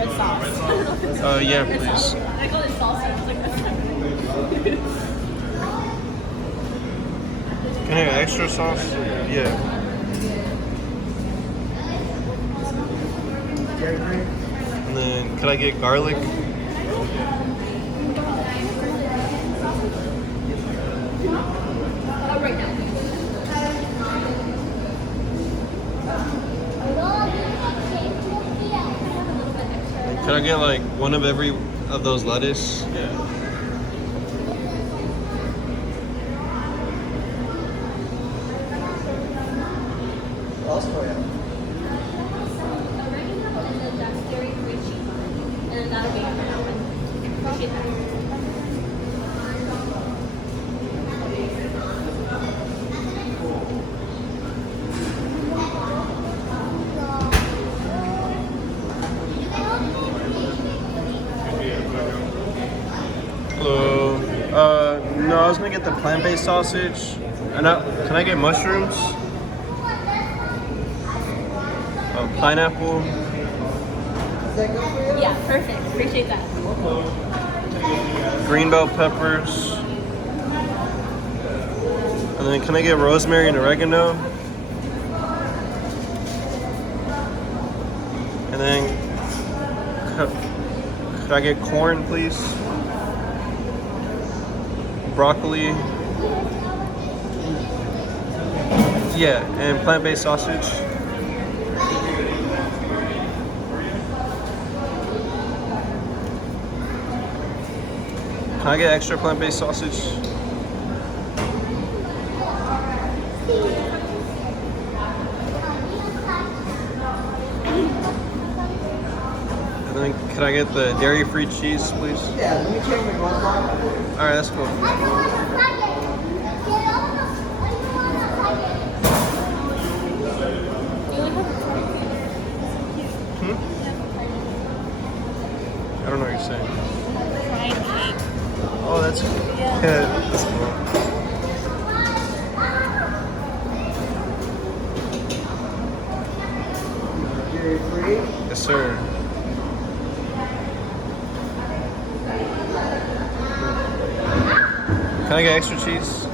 red sauce. Oh, yeah, please. I call it salsa. It's like red sauce. Can I have extra sauce? Yeah. And then, could I get garlic? Right now. Could I get like one of every of those lettuce? Yeah. Oregano and then that's dairy-free cheese. And then that'll be it for now. Appreciate that. Hello. No, I was gonna get the plant-based sausage. And can I get mushrooms? Pineapple. Yeah, perfect. Appreciate that. Green bell peppers. And then can I get rosemary and oregano? And then could I get corn, please? Broccoli. Yeah, and plant-based sausage. Can I get extra plant-based sausage? And then can I get the dairy-free cheese, please? Yeah, let me check my gloves on. Alright, that's cool. I don't know what you're saying. Oh, that's cool. Yeah, that's cool. Dairy-free? Yes, sir. Can I get extra cheese?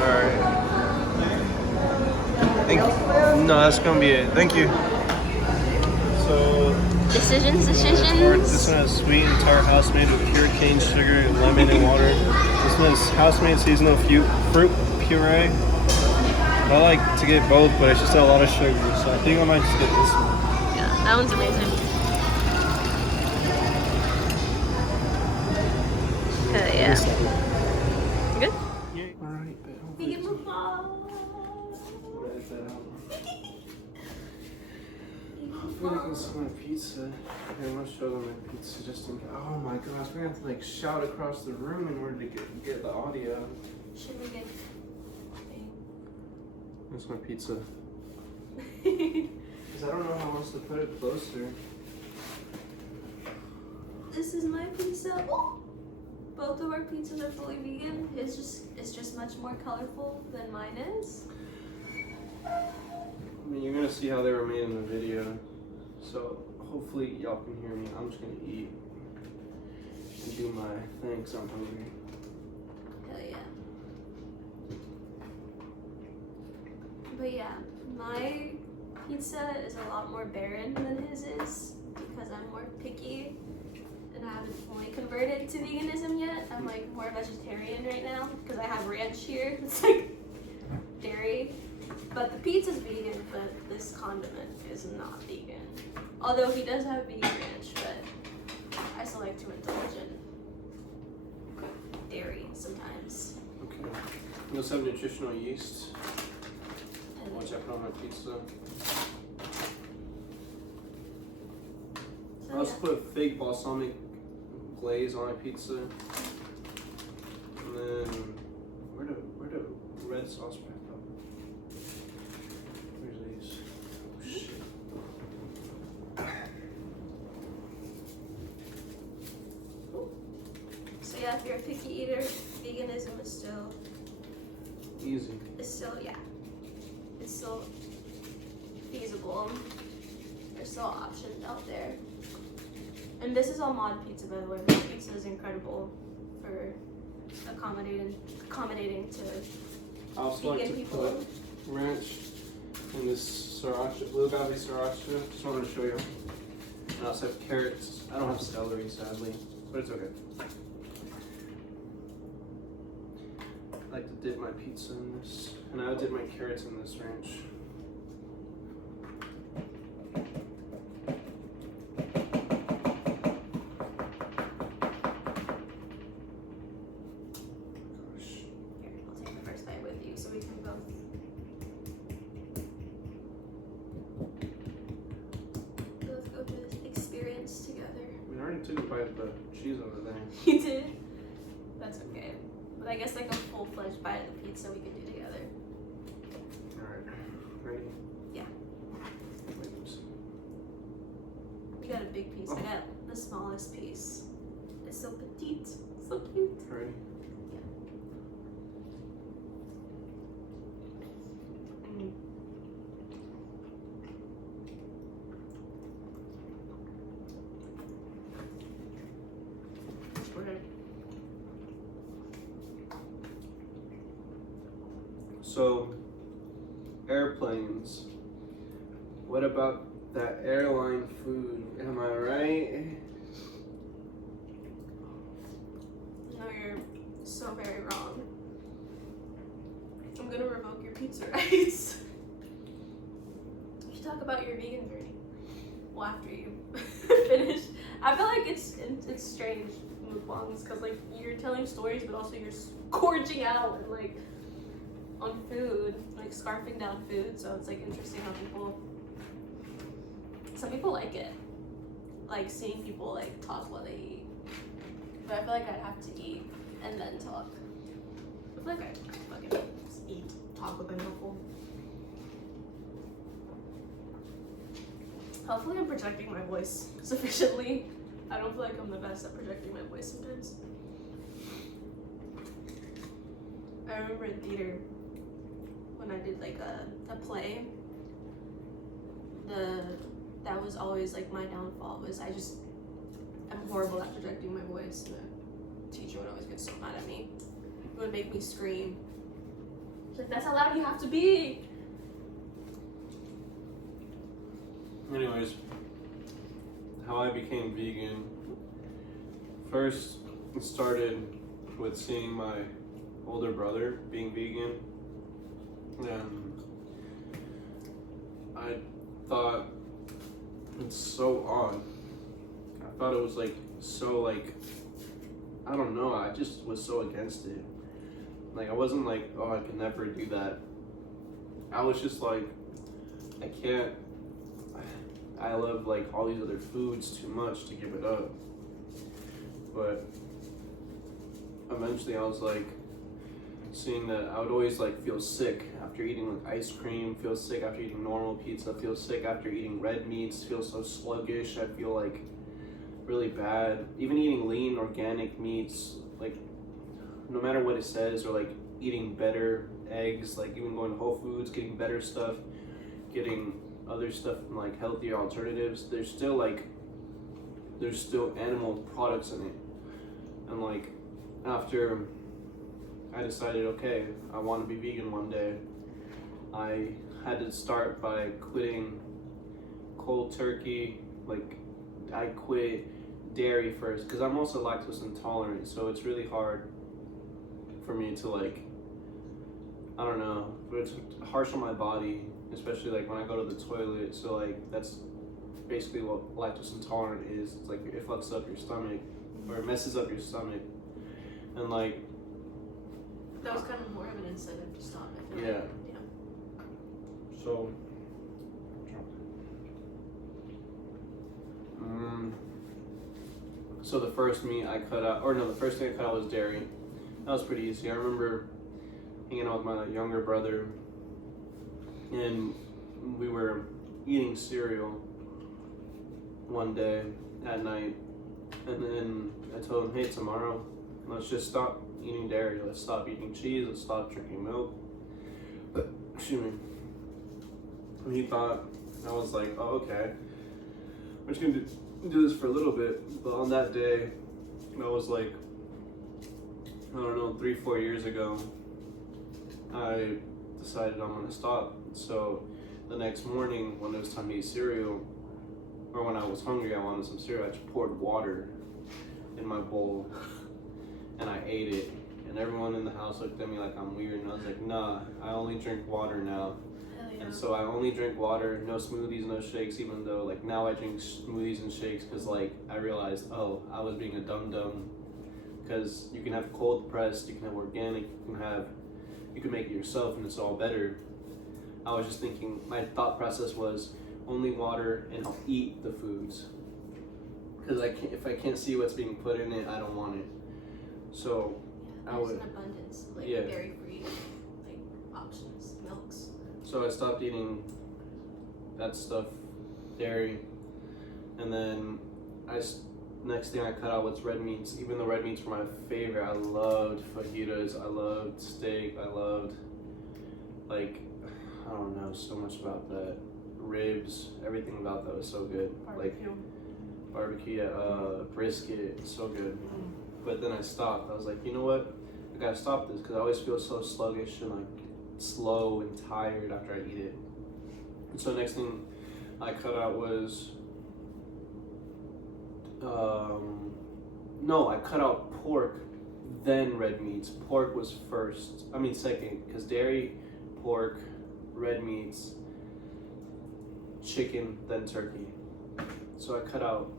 Alright. Thank you. No, that's gonna be it. Thank you. So, Decisions. this one has sweet and tart house made with pure cane sugar, lemon, and water. This one is house made seasonal fruit puree. I like to get both, but it's just a lot of sugar, so I think I might just get this one. Yeah, that one's amazing. Yeah. Good? Alright, bet. Vegan mukbang. Hopefully I can see my pizza. I'm gonna show them my pizza just in case. Oh my gosh, we're gonna have to like shout across the room in order to get the audio. Should we get? That's my pizza. Because I don't know how else to put it closer. This is my pizza. Oh! Both of our pizzas are fully vegan. It's just much more colorful than mine is. I mean, you're gonna see how they were made in the video. So hopefully y'all can hear me. I'm just gonna eat and do my thing because I'm hungry. Hell yeah. But yeah, my pizza is a lot more barren than his is because I'm more picky and I haven't fully converted to veganism yet. I'm like more vegetarian right now because I have ranch here. It's like dairy. But the pizza's vegan, but this condiment is not vegan. Although he does have vegan ranch, but I still like to indulge in dairy sometimes. Okay. We also have nutritional yeast. Watch out on my pizza. So, I also put fake balsamic glaze on my pizza. And then where the red sauce pack go? Where's these? Oh shit. So yeah, if you're a picky eater, veganism is still Easy. It's still feasible. people. There's still options out there. And this is all mod pizza, by the way. Mod pizza is incredible for accommodating to I also like vegan to people. put ranch in this sriracha, blue agave sriracha. Just wanted to show you. I also have carrots. I don't have celery, sadly, but it's okay. I like to dip my pizza in this, and I would dip my carrots in this ranch. Here, I'll take the first bite with you so we can both. Both go through this experience together. We already took a bite of the cheese over there. You did? That's okay. But I guess like a full-fledged bite of the pizza we could do together. Alright, ready? Yeah. Oops. You got a big piece. I got the smallest piece. It's so petite. So cute. Ready? Mm. Okay. So, airplanes. What about that airline food? Am I right? No, you're so very wrong. I'm gonna revoke your pizza rights. You should talk about your vegan journey. Well, after you finish. I feel like it's strange mukbangs because like you're telling stories, but also you're gorging out and like on food, like scarfing down food. So it's like interesting how some people like it, like seeing people like talk while they eat. But I feel like I'd have to eat and then talk. I feel like I'd fucking just eat, talk with my mouthful. Hopefully I'm projecting my voice sufficiently. I don't feel like I'm the best at projecting my voice sometimes. I remember in theater when I did like a play, that was always like my downfall was I'm horrible at projecting my voice. The teacher would always get so mad at me. It would make me scream. She's like, that's how loud you have to be. Anyways, how I became vegan. First, it started with seeing my older brother being vegan. And I thought it's so odd. I thought it was like so like, I don't know, I just was so against it. Like I wasn't like, oh, I can never do that. I was just like, I can't, I love like all these other foods too much to give it up. But eventually I was like, seeing that I would always like feel sick after eating like ice cream, feel sick after eating normal pizza, feel sick after eating red meats, feel so sluggish, I feel like really bad. Even eating lean organic meats, like no matter what it says, or like eating better eggs, like even going to Whole Foods, getting better stuff, getting other stuff from like healthier alternatives, there's still animal products in it. And like after I decided, okay, I want to be vegan one day, I had to start by quitting cold turkey. Like I quit dairy first because I'm also lactose intolerant, so it's really hard for me to like, I don't know, but it's harsh on my body, especially like when I go to the toilet. So like that's basically what lactose intolerant is. It's like it fucks up your stomach, or it messes up your stomach. And like That was kind of more of an incentive to stop it. Yeah. Yeah. So so the first meat I cut out, or no, the first thing I cut out was dairy. That was pretty easy. I remember hanging out with my younger brother, and we were eating cereal one day at night, and then I told him, hey, tomorrow, let's just stop eating dairy, let's stop eating cheese, let's stop drinking milk. But, excuse me. And he thought And I was like, oh, okay. I'm just gonna do this for a little bit. But on that day, I was like, I don't know, 3-4 years ago, I decided I'm gonna stop. So the next morning, when it was time to eat cereal, or when I was hungry, I wanted some cereal, I just poured water in my bowl and I ate it. And everyone in the house looked at me like I'm weird, and I was like, nah, I only drink water now. Hell yeah. And so I only drink water, no smoothies, no shakes, even though like now I drink smoothies and shakes because like I realized, oh, I was being a dum-dum. Because you can have cold pressed, you can have organic, you can make it yourself and it's all better. I was just thinking, my thought process was only water and I'll eat the foods. Because if I can't see what's being put in it, I don't want it. So yeah, I there's would, an abundance, like yeah. dairy-free, like options, milks. So I stopped eating that stuff, dairy, and then next thing I cut out was red meats. Even though red meats were my favorite, I loved fajitas, I loved steak, I loved, like, I don't know, so much about that. Ribs, everything about that was so good. Barbecue. Like barbecue, brisket, so good. But then I stopped. I was like, you know what? I gotta stop this because I always feel so sluggish and like slow and tired after I eat it. And so next thing I cut out was no, I cut out pork, then red meats. Pork was second, because dairy, pork, red meats, chicken, then turkey. So I cut out,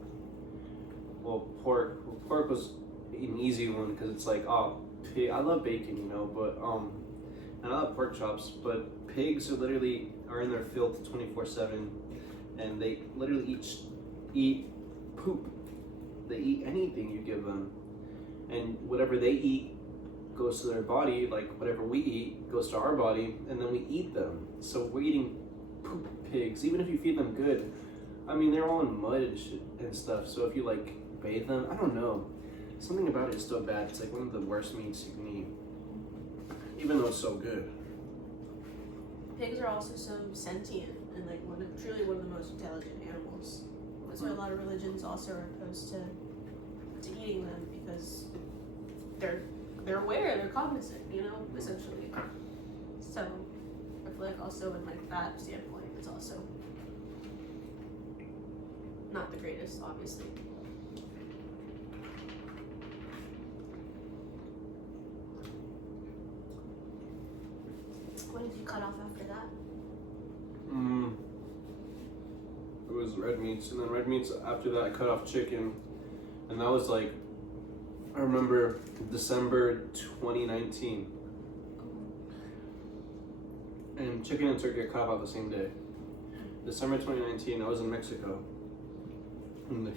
pork. Pork was an easy one because it's like, oh, pig. I love bacon, you know, but and I love pork chops, but pigs are in their filth 24/7, and they literally eat poop. They eat anything you give them, and whatever they eat goes to their body. Like whatever we eat goes to our body, and then we eat them. So we're eating poop pigs, even if you feed them good. I mean, they're all in mud and shit and stuff. So if you like bathe them, I don't know. Something about it is still bad. It's like one of the worst meats you can eat, even though it's so good. Pigs are also so sentient and like truly one of the most intelligent animals. That's why a lot of religions also are opposed to eating them, because they're aware, they're cognizant, you know, essentially. So I feel like also in like that standpoint, it's also not the greatest, obviously. What did you cut off after that? It was red meats, and then red meats after that I cut off chicken, and that was like, I remember December 2019, and chicken and turkey I cut off the same day. December 2019, I was in Mexico, in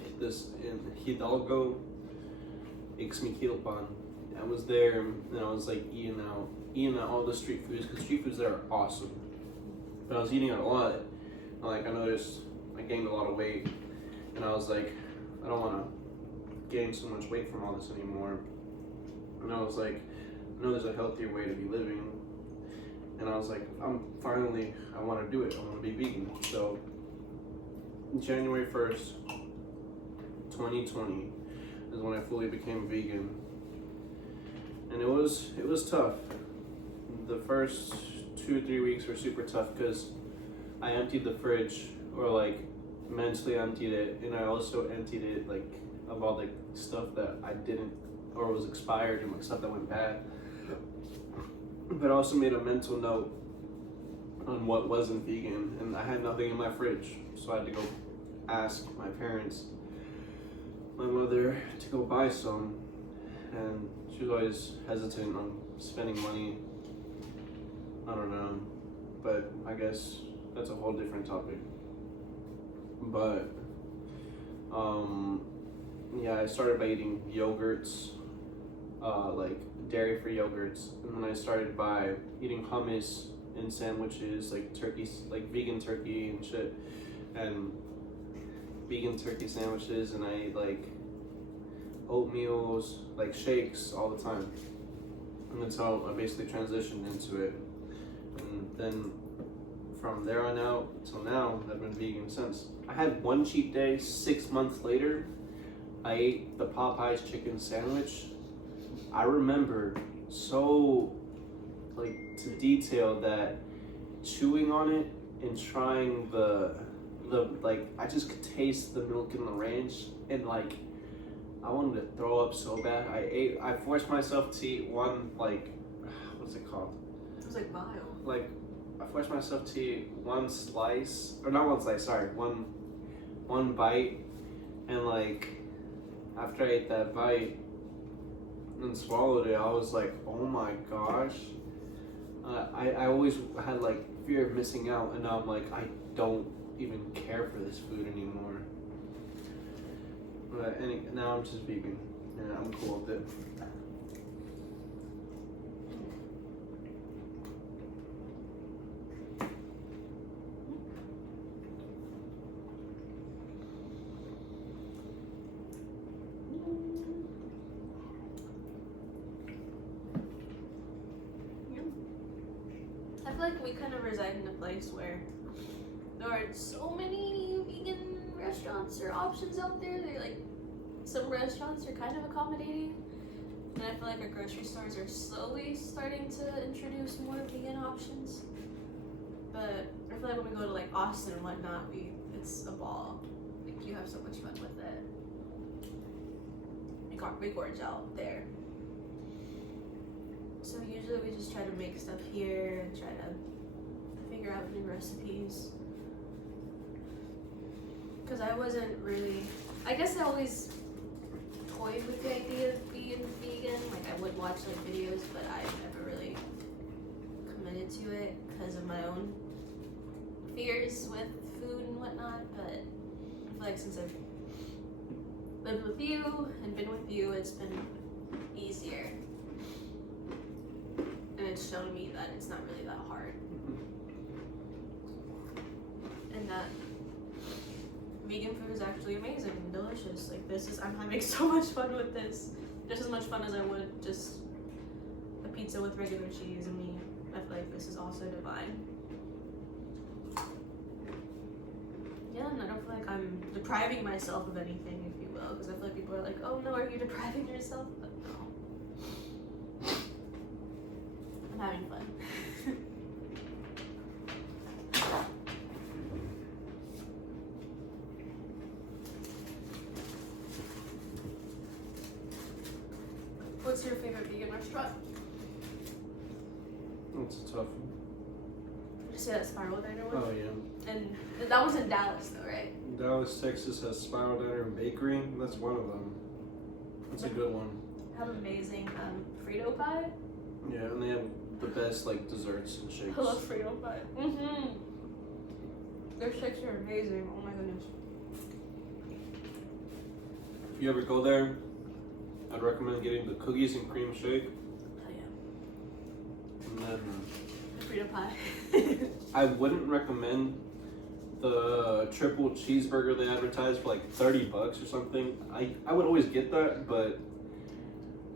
Hidalgo, Ixmiquilpan. I was there, and I was like eating out all the street foods, because street foods there are awesome. But I was eating out a lot, and like I noticed I gained a lot of weight, and I was like, I don't want to gain so much weight from all this anymore. And I was like, I know there's a healthier way to be living, and I was like, I want to do it. I want to be vegan. So January 1st, 2020 is when I fully became vegan, and it was tough. The first 2 or 3 weeks were super tough because I emptied the fridge, or like mentally emptied it, and I also emptied it like of all the stuff that I didn't, or was expired, and like stuff that went bad. But I also made a mental note on what wasn't vegan, and I had nothing in my fridge, so I had to go ask my parents, my mother, to go buy some, and she was always hesitant on spending money. I don't know, but I guess that's a whole different topic. But yeah, I started by eating yogurts, like dairy-free yogurts, and then I started by eating hummus and sandwiches, like like vegan turkey and shit, and vegan turkey sandwiches, and I ate like oatmeals, like shakes all the time, and that's how I basically transitioned into it. And then from there on out till now, I've been vegan since. I had one cheat day. 6 months later, I ate the Popeyes chicken sandwich. I remember so like to detail that chewing on it and trying the like I just could taste the milk and the ranch, and like I wanted to throw up so bad. I forced myself to eat one, like, what's it called? It was like vile. Like, I forced myself to eat one slice, or not one slice, sorry, one bite, and like after I ate that bite and swallowed it, I was like, oh my gosh. I always had like fear of missing out, and now I'm like, I don't even care for this food anymore. But now I'm just vegan, and I'm cool with it. I feel like we kind of reside in a place where there are so many vegan restaurants or options out there. They're like, some restaurants are kind of accommodating, and I feel like our grocery stores are slowly starting to introduce more vegan options. But I feel like when we go to like Austin and whatnot, it's a ball. Like, you have so much fun with it. We gorge out there. So usually we just try to make stuff here and try to figure out new recipes. Because I wasn't really, I guess I always toyed with the idea of being vegan. Like, I would watch like videos, but I never really committed to it because of my own fears with food and whatnot. But I feel like since I've lived with you and been with you, it's been easier. And it's shown me that it's not really that hard. And that vegan food is actually amazing and delicious. Like, I'm having so much fun with this. Just as much fun as I would just a pizza with regular cheese and meat. I feel like this is also divine. Yeah, and I don't feel like I'm depriving myself of anything, if you will, because I feel like people are like, oh no, are you depriving yourself? But no. I'm having fun. What's your favorite vegan restaurant? It's a tough one. Did you say that Spiral Diner one? Oh yeah. And that was in Dallas though, right? Dallas, Texas has Spiral Diner and Bakery. That's one of them. That's a good one. Have amazing Frito pie. Yeah, and they have the best like desserts and shakes. I love Frito pie. Mm-hmm. Their shakes are amazing. Oh my goodness. If you ever go there, I'd recommend getting the cookies and cream shake. Oh yeah. And then The Frito pie. I wouldn't recommend the triple cheeseburger they advertise for like $30 or something. I would always get that, but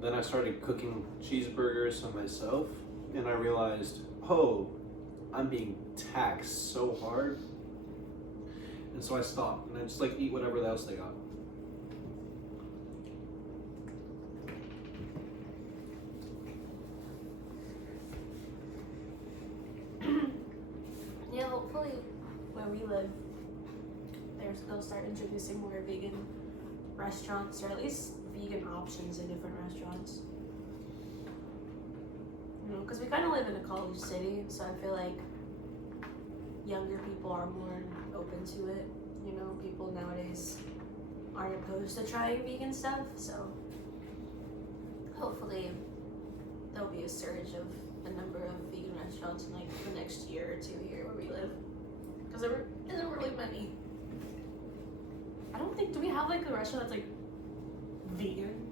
then I started cooking cheeseburgers on myself, and I realized, oh, I'm being taxed so hard. And so I stopped, and I just like eat whatever else they got. Yeah, hopefully where we live, they'll start introducing more vegan restaurants, or at least vegan options in different restaurants. You know, because we kind of live in a college city, so I feel like younger people are more open to it. You know, people nowadays aren't opposed to trying vegan stuff, so hopefully there'll be a surge of the number of vegan restaurants in like the next year or two here where we live, because there isn't really many. I don't think, do we have like a restaurant that's like vegan?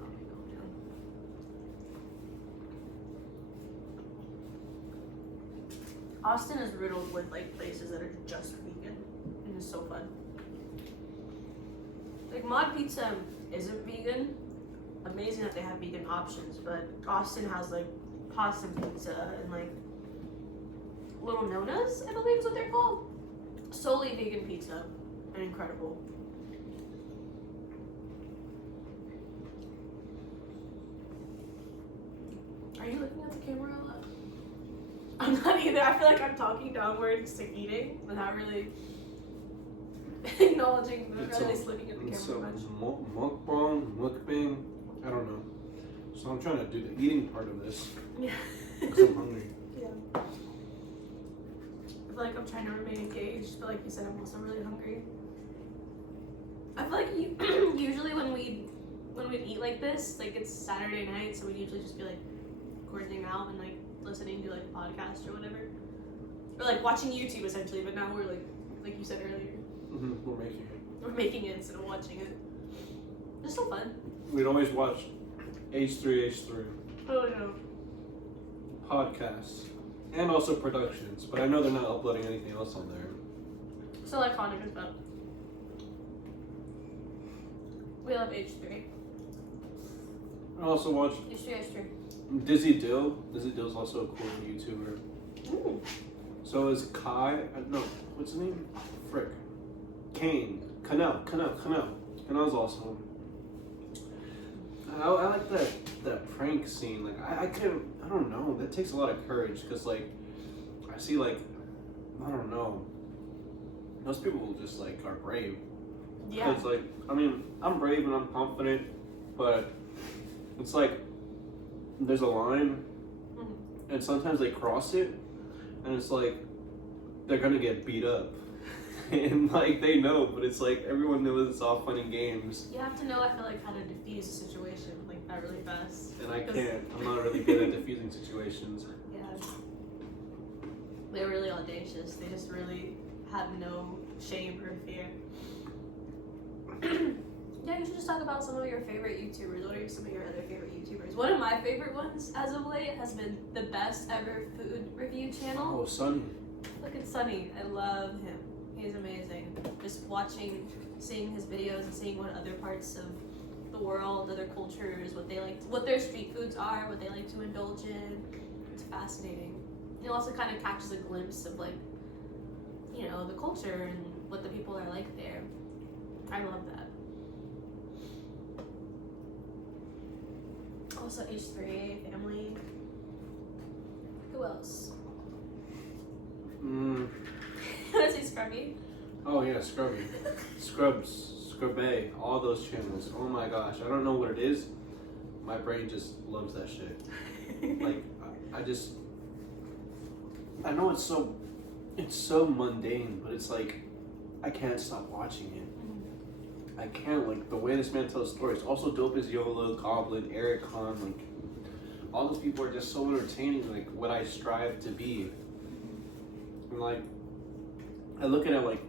Oh, no. Austin is riddled with like places that are just vegan, and it's so fun. Like Mod Pizza isn't vegan. Amazing that they have vegan options, but Austin has like possum pizza and like Little Nona's, I believe is what they're called. Solely vegan pizza. And incredible. Are you looking at the camera a lot? I'm not either. I feel like I'm talking downwards to eating without really acknowledging, but not really looking at the camera much. Mukbang, I don't know. So I'm trying to do the eating part of this Yeah. because I'm hungry. Yeah. I feel like I'm trying to remain engaged, but like you said, I'm also really hungry. I feel like usually when we eat like this, like it's Saturday night, so we'd usually just be like recording out and like listening to like a podcast or whatever, or like watching YouTube essentially. But now we're like you said earlier, We're making it. we're making it instead of watching it. It's so fun. We'd always watch H3H3 Oh no. podcasts and also productions, but I know they're not uploading anything else on there. So iconic as fuck. We love H3. I also watch H3H3. Dizzy Dill. Dizzy Dill's also a cool YouTuber. Ooh. So is Kai. No, what's his name? Frick. Kane. Canel's awesome. I like that prank scene. Like I don't know. That takes a lot of courage because like I see like I don't know. Most people just like are brave. Yeah. It's like I mean I'm brave and I'm confident, but it's like there's a line, and sometimes they cross it, and it's like they're gonna get beat up, and like they know, but it's like everyone knows it's all fun and games. You have to know, I feel like, how to diffuse a situation like that really fast. And I can't. I'm not really good at diffusing situations. Yeah. They're really audacious. They just really have no shame or fear. Yeah, you should just talk about some of your favorite YouTubers. What are some of your other favorite YouTubers? One of my favorite ones as of late has been the best ever food review channel. Oh, Sunny. Look at Sunny. I love him. He's amazing. Just seeing his videos and seeing what other parts of the world, other cultures, what they like, what their street foods are, what they like to indulge in. It's fascinating. It also kind of catches a glimpse of like, you know, the culture and what the people are like there. I love that. Also H3 family. Who else? Let's say Scrubby. Oh yeah, Scrubby. Scrubby, all those channels. Oh my gosh, I don't know what it is. My brain just loves that shit. Like, I know it's so mundane, but it's like, I can't stop watching it. I can't, like, the way this man tells stories. Also dope is YOLO, Goblin, Eric Khan, like, all those people are just so entertaining, like, what I strive to be. And, like, I look at it like,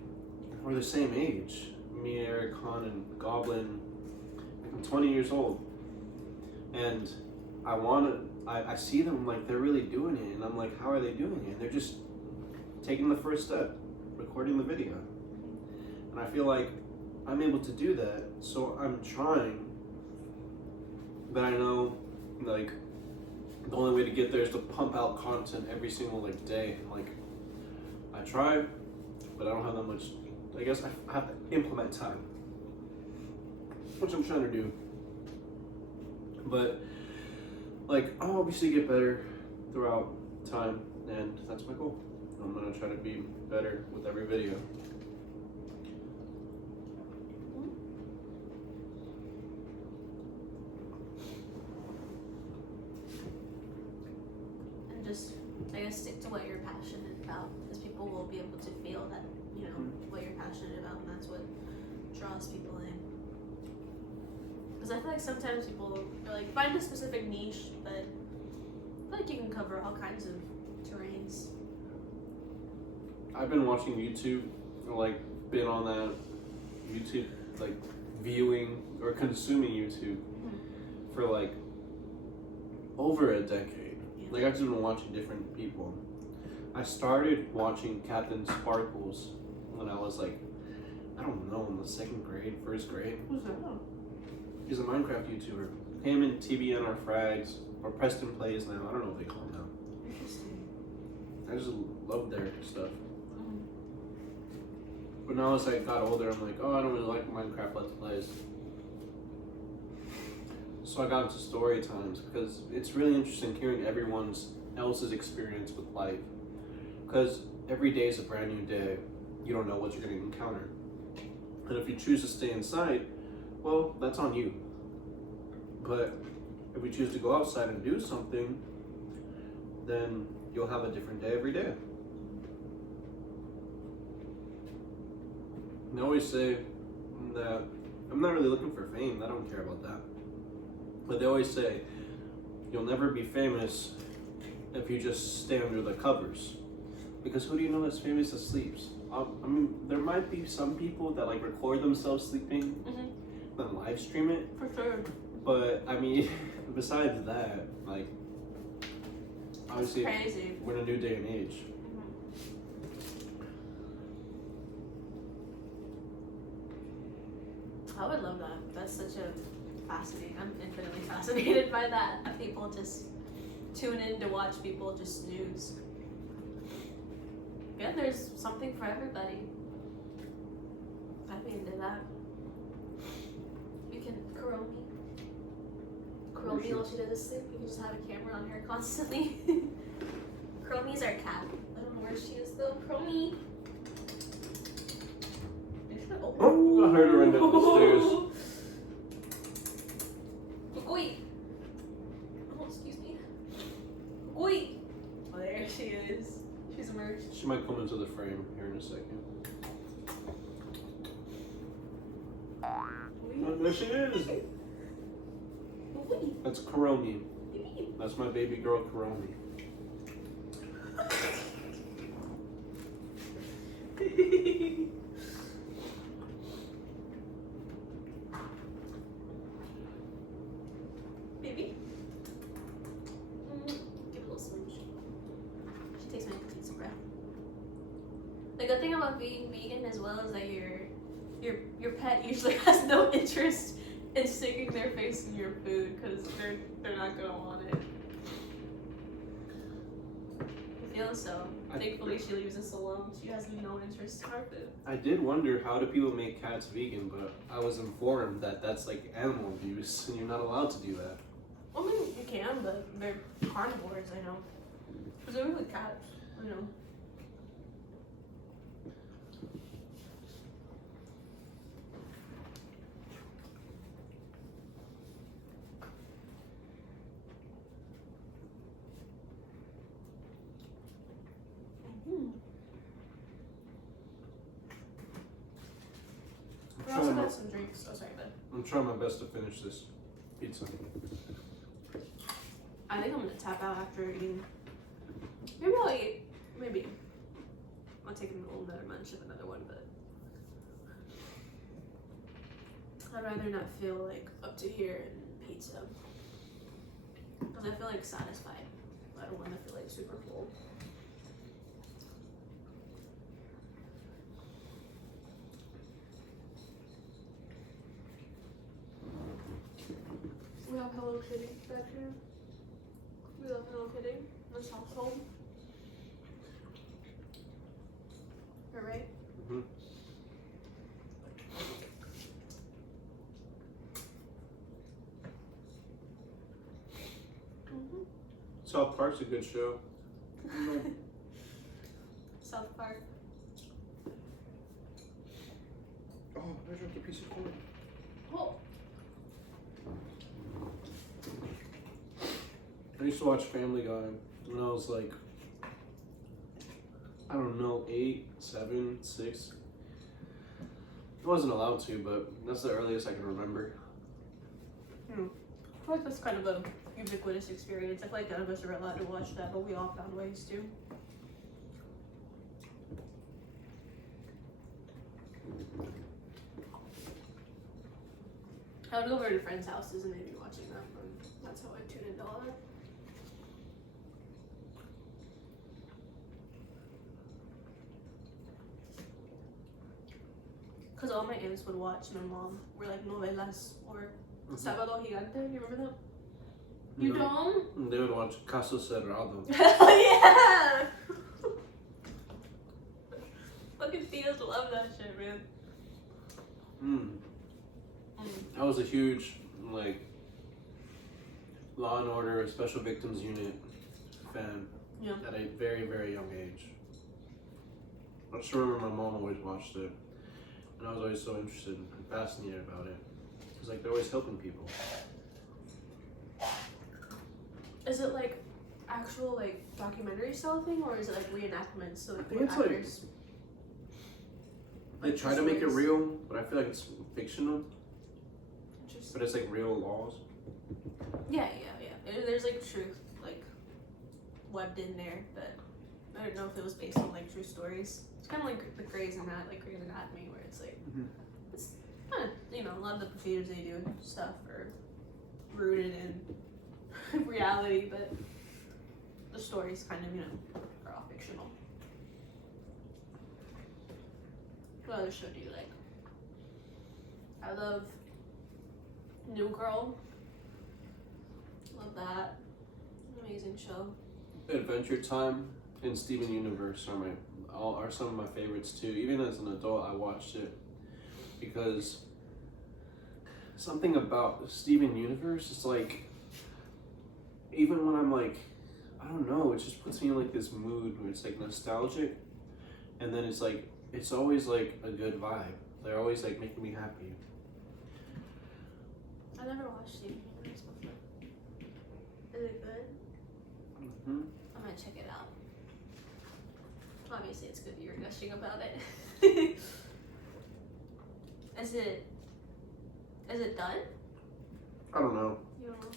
we're the same age. Me, Eric Khan, and Goblin. Like, I'm 20 years old. And I see them, like, they're really doing it. And I'm like, how are they doing it? And they're just taking the first step, recording the video. And I feel like I'm able to do that, so I'm trying. But I know, like, the only way to get there is to pump out content every single, like, day. Like, I try, but I don't have that much. I guess I have to implement time, which I'm trying to do. But, like, I'll obviously get better throughout time, and that's my goal. I'm gonna try to be better with every video. Just, I guess, stick to what you're passionate about, because people will be able to feel that, you know, what you're passionate about, and that's what draws people in. Because I feel like sometimes people are like, find a specific niche, but I feel like you can cover all kinds of terrains. I've been watching YouTube, or like, been on that YouTube, like, viewing or consuming YouTube for like over a decade. Like, I've just been watching different people. I started watching Captain Sparkles when I was like, I don't know, in the first grade. Who's that? He's a Minecraft YouTuber. Him and TBN are frags, or Preston Plays now. I don't know what they call him now. Interesting. I I just loved their stuff. But now as I got older, I'm like, oh, I don't really like Minecraft Let's Plays. So I got into story times because it's really interesting hearing everyone else's experience with life. Because every day is a brand new day. You don't know what you're going to encounter. And if you choose to stay inside, well, that's on you. But if we choose to go outside and do something, then you'll have a different day every day. And I always say that I'm not really looking for fame. I don't care about that. But they always say, you'll never be famous if you just stay under the covers. Because who do you know that's famous that sleeps? I mean, there might be some people that like record themselves sleeping and live stream it. For sure. But I mean, besides that, like, obviously, crazy. We're in a new day and age. I would love that. That's such a fascinating. I'm infinitely fascinated by that. That people just tune in to watch people just snooze. Yeah, there's something for everybody. I'd be into that. You can curl me while she does sleep. You can just have a camera on her constantly. Chromie's our cat. I don't know where she is though. Chromie. Oh, I heard her run up the stairs. Oi. Oh, excuse me. Oi. Oh, there she is. She's emerged. She might come into the frame here in a second. Oh, there she is. Oi. That's Karomi. That's my baby girl, Karomi. Baby. Give it a little smooch. She takes my pizza breath. The good thing about being vegan as well is that your pet usually has no interest in sticking their face in your food because they're not gonna want it. I feel so. Thankfully, she leaves us alone. She has no interest in our food. I did wonder how do people make cats vegan, but I was informed that that's like animal abuse and you're not allowed to do that. I mean, you can, but they're carnivores, I know. Presumably cats, I know. We also got some drinks. Oh, sorry, bud. I'm trying my best to finish this pizza. I think I'm gonna tap out after eating. Maybe I'll eat. Maybe. I'll take another munch of another one, but I'd rather not feel like up to here in pizza. Because I feel like satisfied. I don't want to feel like super full. We have Hello Kitty back here. We love Hello Kitty in this household. You're right. Mm-hmm. South Park's a good show. South Park. Oh, I dropped a piece of corn. Oh. I used to watch Family Guy when I was like, I don't know, 8, 7, 6. I wasn't allowed to, but that's the earliest I can remember. I feel like that's kind of a ubiquitous experience. I feel like none of us are allowed to watch that, but we all found ways to. I would go over to friends' houses and they'd be watching that, and that's how I tune into all that. Because all my aunts would watch my mom were like novelas or Sábado Gigante. You remember that? You No. don't? They would watch Caso Cerrado. Oh yeah! Fucking Theos love that shit, man. I was a huge, like, Law and Order Special Victims Unit fan at a very, very young age. I just remember my mom always watched it, and I was always so interested and fascinated about it. It's like they're always helping people. Is it like actual like documentary style thing, or is it like reenactments? So like, I think it's actors, They try to make it real, but I feel like it's fictional. Interesting. But it's like real laws. Yeah. There's like truth like webbed in there, but I don't know if it was based on like true stories. It's kind of like the Grey's Anatomy, where it's like it's kind of, you know, a lot of the procedures they do and stuff are rooted in reality, but the stories kind of, you know, are all fictional. What other show do you like? I love New Girl. Love that. Amazing show. Adventure Time and Steven Universe are some of my favorites too. Even as an adult, I watched it because something about Steven Universe is like, even when I'm like, I don't know, it just puts me in like this mood where it's like nostalgic, and then it's like, it's always like a good vibe. They're always like making me happy. I never watched Steven Universe before. Is it good? Mm-hmm. I'm gonna check it out. Obviously, it's good you're gushing about it. Is it done? I don't know. You don't know.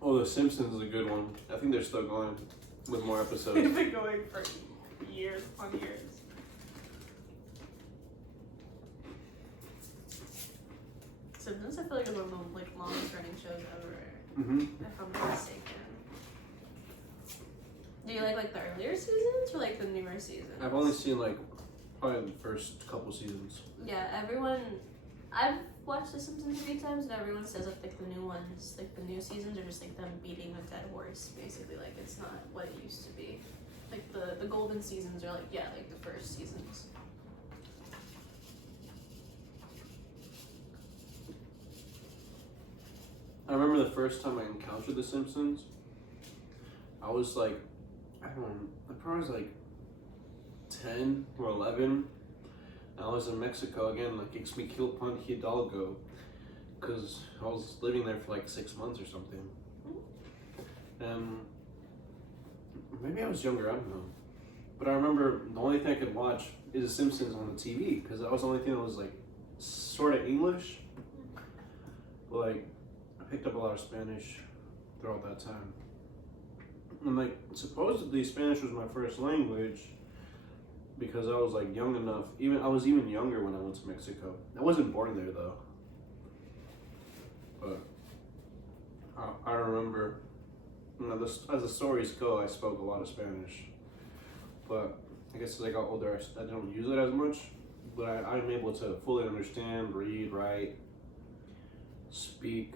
Oh, The Simpsons is a good one. I think they're still going with more episodes. They've been going for years upon years. Simpsons, I feel like is one of the like longest running shows ever. Mm-hmm. If I'm not mistaken. Do you like the earlier seasons or like the newer seasons? I've only seen like probably the first couple seasons. Yeah, I've watched The Simpsons a few times, and everyone says that like the new ones, like the new seasons, are just like them beating a dead horse. Basically, like it's not what it used to be. Like the golden seasons are like the first seasons. I remember the first time I encountered The Simpsons, I was like, I probably was like 10 or 11. And I was in Mexico again, like Ixmiquilpan, Hidalgo, because I was living there for like 6 months or something. Maybe I was younger, I don't know. But I remember the only thing I could watch is The Simpsons on the TV, because that was the only thing that was like sort of English. Like, I picked up a lot of Spanish throughout that time. And like, supposedly Spanish was my first language because I was like young enough. I was even younger when I went to Mexico. I wasn't born there though. But I remember, you know, as the stories go, I spoke a lot of Spanish. But I guess as I got older, I don't use it as much. But I'm able to fully understand, read, write, speak.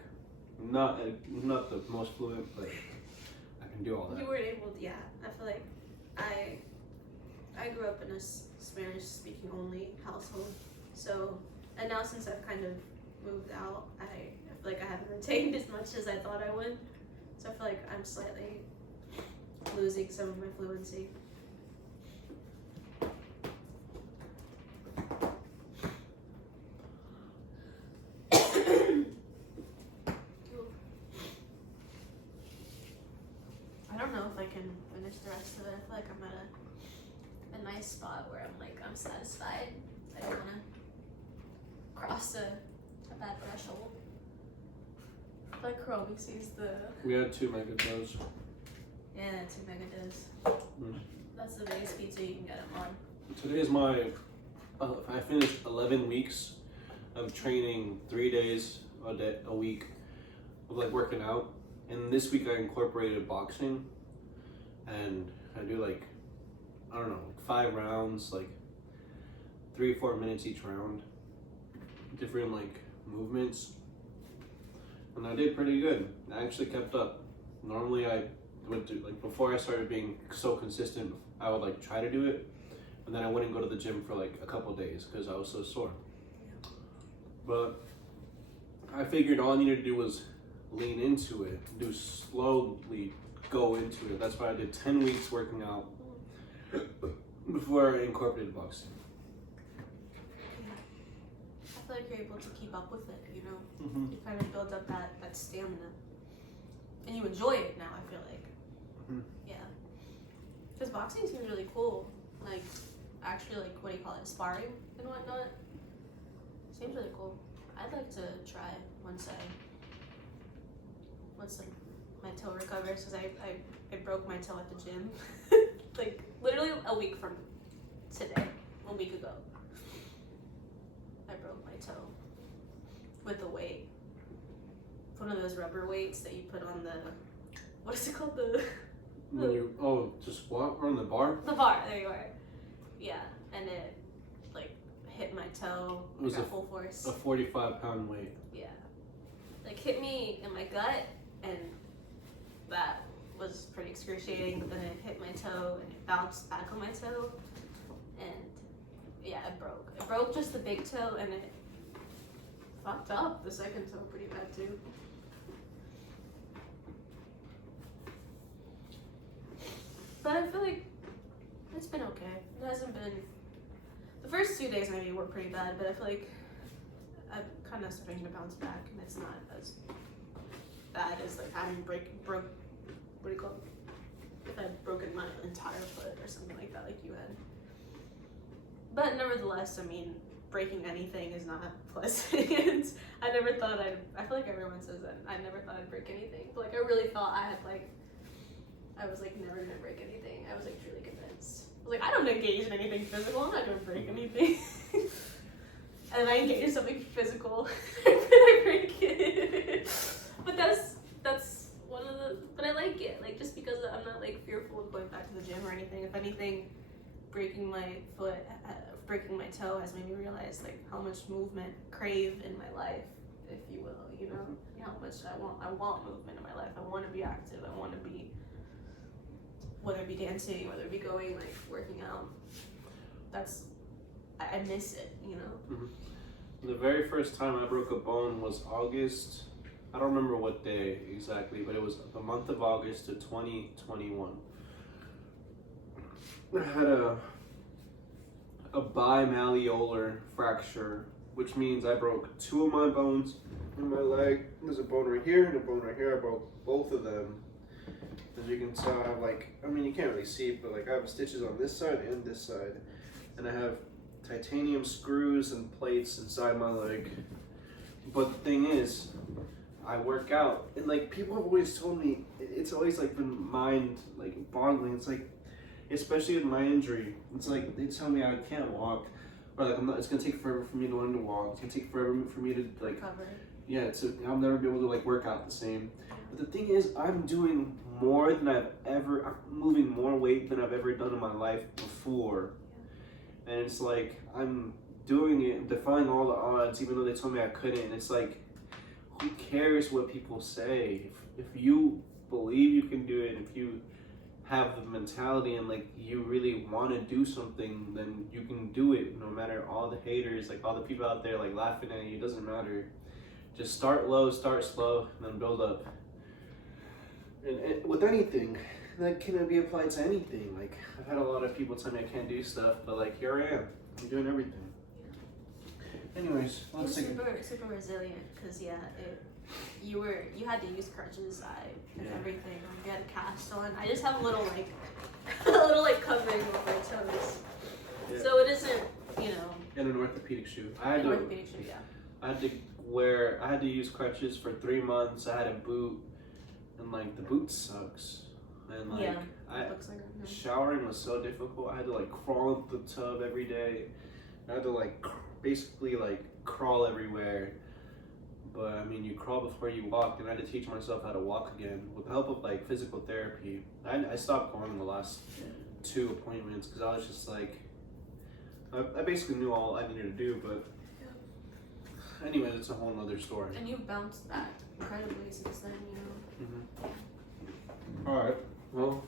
Not the most fluent, but I can do all that. You were able to, yeah. I feel like I grew up in a Spanish speaking only household. So, and now since I've kind of moved out, I feel like I haven't retained as much as I thought I would. So I feel like I'm slightly losing some of my fluency. I don't know if I can finish the rest of it. I feel like I'm at a nice spot where I'm satisfied. I don't want to cross a bad threshold. Like Chromie sees the... We had 2 megados. Yeah, 2 megados. Mm. That's the biggest pizza you can get at Mom. Today is I finished 11 weeks of training, 3 days a week of like working out. And this week I incorporated boxing, and I do like, I don't know, 5 rounds, like 3 or 4 minutes each round, different like movements, and I did pretty good. I actually kept up. Normally I would do, like before I started being so consistent, I would like try to do it, and then I wouldn't go to the gym for like a couple days because I was so sore. But I figured all I needed to do was lean into it, slowly go into it. That's why I did 10 weeks working out before I incorporated boxing. I feel like you're able to keep up with it, you know? Mm-hmm. You kind of build up that stamina. And you enjoy it now, I feel like. Mm-hmm. Yeah. Because boxing seems really cool. Like, actually, like, what do you call it? Sparring and whatnot. Seems really cool. I'd like to try once my toe recovers, because I broke my toe at the gym. Like, literally a week from today. A week ago. I broke my toe with a weight. One of those rubber weights that you put on the, what is it called? When you just what? On the bar? The bar, there you are. Yeah, and it like hit my toe. It was got full force. A 45-pound weight. Yeah, like hit me in my gut, and that was pretty excruciating. But then it hit my toe, and it bounced back on my toe, and yeah, it broke. It broke just the big toe, and it fucked up the second toe pretty bad too. But I feel like it's been okay. It hasn't been. The first 2 days maybe were pretty bad, but I feel like I'm kind of starting to bounce back, and it's not as bad as like having broke. What do you call it? If I'd broken my entire foot or something like that, like you had. But nevertheless, I mean, breaking anything is not pleasant. I never thought I feel like everyone says that. I never thought I'd break anything. But like I really thought I was like never gonna break anything. I was like truly convinced. I was like, I don't engage in anything physical. I'm not gonna break anything. And I engage in something physical, and I break it. But that's one of the. But I like it, like just because I'm not like fearful of going back to the gym or anything. If anything, breaking my toe has made me realize like how much movement crave in my life, if you will. You know how much I want movement in my life. I want to be active. I want to be. Whether it be dancing, whether it be going, like, working out. I miss it, you know? Mm-hmm. The very first time I broke a bone was August, I don't remember what day exactly, but it was the month of August of 2021. I had a bimalleolar fracture, which means I broke 2 of my bones in my leg. There's a bone right here and a bone right here. I broke both of them. As you can tell, I have you can't really see it, but like I have stitches on this side and this side. And I have titanium screws and plates inside my leg. But the thing is, I work out, and like people have always told me, it's always like been mind like boggling. It's like, especially with my injury, it's like they tell me I can't walk, or like it's gonna take forever for me to learn to walk. It's gonna take forever for me to like, yeah, I'll never be able to like work out the same. But the thing is, I'm doing more than I'm moving more weight than I've ever done in my life before. And it's like, I'm doing it, defying all the odds, even though they told me I couldn't. And it's like, who cares what people say? If you believe you can do it, if you have the mentality and like you really want to do something, then you can do it no matter all the haters, like all the people out there like laughing at you. It doesn't matter. Just start low, start slow, and then build up. And with anything, that can be applied to anything. Like, I've had a lot of people tell me I can't do stuff, but like, here I am. I'm doing everything. Anyways, let's take super resilient, because you had to use crutches and everything. You had a cast on. I just have a little covering over my toes. Yeah. So it isn't, And an orthopedic shoe. Orthopedic shoe, yeah. I had to use crutches for 3 months. I had a boot. And like the boot sucks, and like showering was so difficult. I had to like crawl up the tub every day. I had to like basically like crawl everywhere. But I mean, you crawl before you walk, and I had to teach myself how to walk again with the help of like physical therapy. I stopped going the last 2 appointments because I was just like, I basically knew all I needed to do. But anyways, it's a whole nother story. And you've bounced back incredibly since then, Mm-hmm. All right. Well,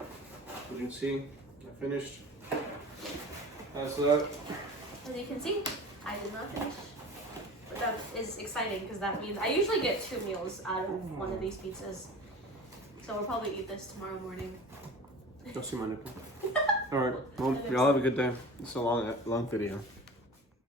as you can see, I finished. How's that? As you can see, I did not finish. But that is exciting because that means I usually get 2 meals out of one of these pizzas. So we'll probably eat this tomorrow morning. Go see my nipple. Alright, well, y'all have a good day. It's a long video.